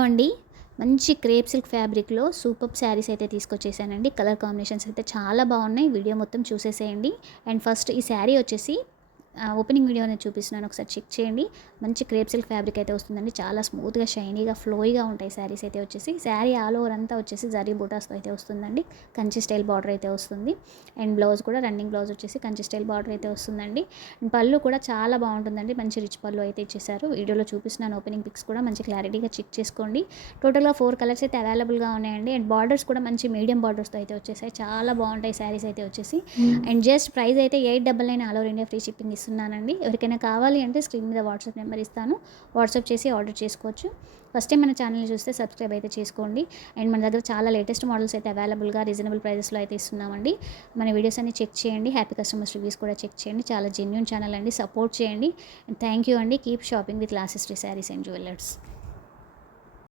అండి మంచి crepe silk ఫ్యాబ్రిక్‌లో సూపర్బ్ శారీస్ అయితే తీసుకొచ్చేసానండి. కలర్ కాంబినేషన్స్ అయితే చాలా బాగున్నాయి. వీడియో మొత్తం చూసేసేయండి. అండ్ ఫస్ట్ ఈ శారీ వచ్చేసి ఓపెనింగ్ వీడియో అనేది చూపిస్తున్నాను, ఒకసారి చెక్ చేయండి. మంచి క్రేప్ సిల్క్ ఫ్యాబ్రిక్ అయితే వస్తుందండి. చాలా స్మూత్‌గా, షైనీగా, ఫ్లోయిగా ఉంటాయి శారీస్ అయితే వచ్చేసి. శారీ ఆల్ ఓవర్ అంతా వచ్చేసి జరీ బూటాస్‌తో అయితే వస్తుందండి. కంచి స్టైల్ బార్డర్ అయితే వస్తుంది. అండ్ బ్లౌజ్ కూడా రన్నింగ్ బ్లౌజ్ వచ్చేసి కంచి స్టైల్ బార్డర్ అయితే వస్తుందండి. అండ్ పళ్ళు కూడా చాలా బాగుంటుందండి. మంచి రిచ్ పళ్ళు అయితే ఇచ్చేసారు. వీడియోలో చూపిస్తున్నాను ఓపెనింగ్ పిక్స్ కూడా మంచి క్లారిటీగా చెక్ చేసుకోండి. టోటల్‌గా 4 కలర్స్ అయితే అవైలబుల్‌గా ఉన్నాయండి. అండ్ బార్డర్స్ కూడా మంచి మీడియం బార్డర్స్‌తో అయితే వచ్చేసాయి. చాలా బాగుంటాయి శారీస్ అయితే వచ్చేసి. అండ్ జస్ట్ ప్రైస్ అయితే 899 all over India free shipping ఇస్తున్నానండి. ఎవరికైనా కావాలి అంటే స్క్రీన్ మీద వాట్సాప్ నెంబర్ ఇస్తాను, వాట్సాప్ చేసి ఆర్డర్ చేసుకోవచ్చు. ఫస్ట్ టైం మన ఛానల్ని చూస్తే సబ్స్క్రైబ్ అయితే చేసుకోండి. అండ్ మన దగ్గర చాలా లేటెస్ట్ మోడల్స్ అయితే అవైలబుల్గా రీజనబుల్ ప్రైజెస్లో అయితే ఇస్తున్నామండి. మన వీడియోస్ అన్ని చెక్ చేయండి. హ్యాపీ కస్టమర్స్ రివ్యూస్ కూడా చెక్ చేయండి. చాలా జెన్యూన్ ఛానల్ అండి, సపోర్ట్ చేయండి. థ్యాంక్ యూ అండి. Keep shopping with last history saris and jewellers.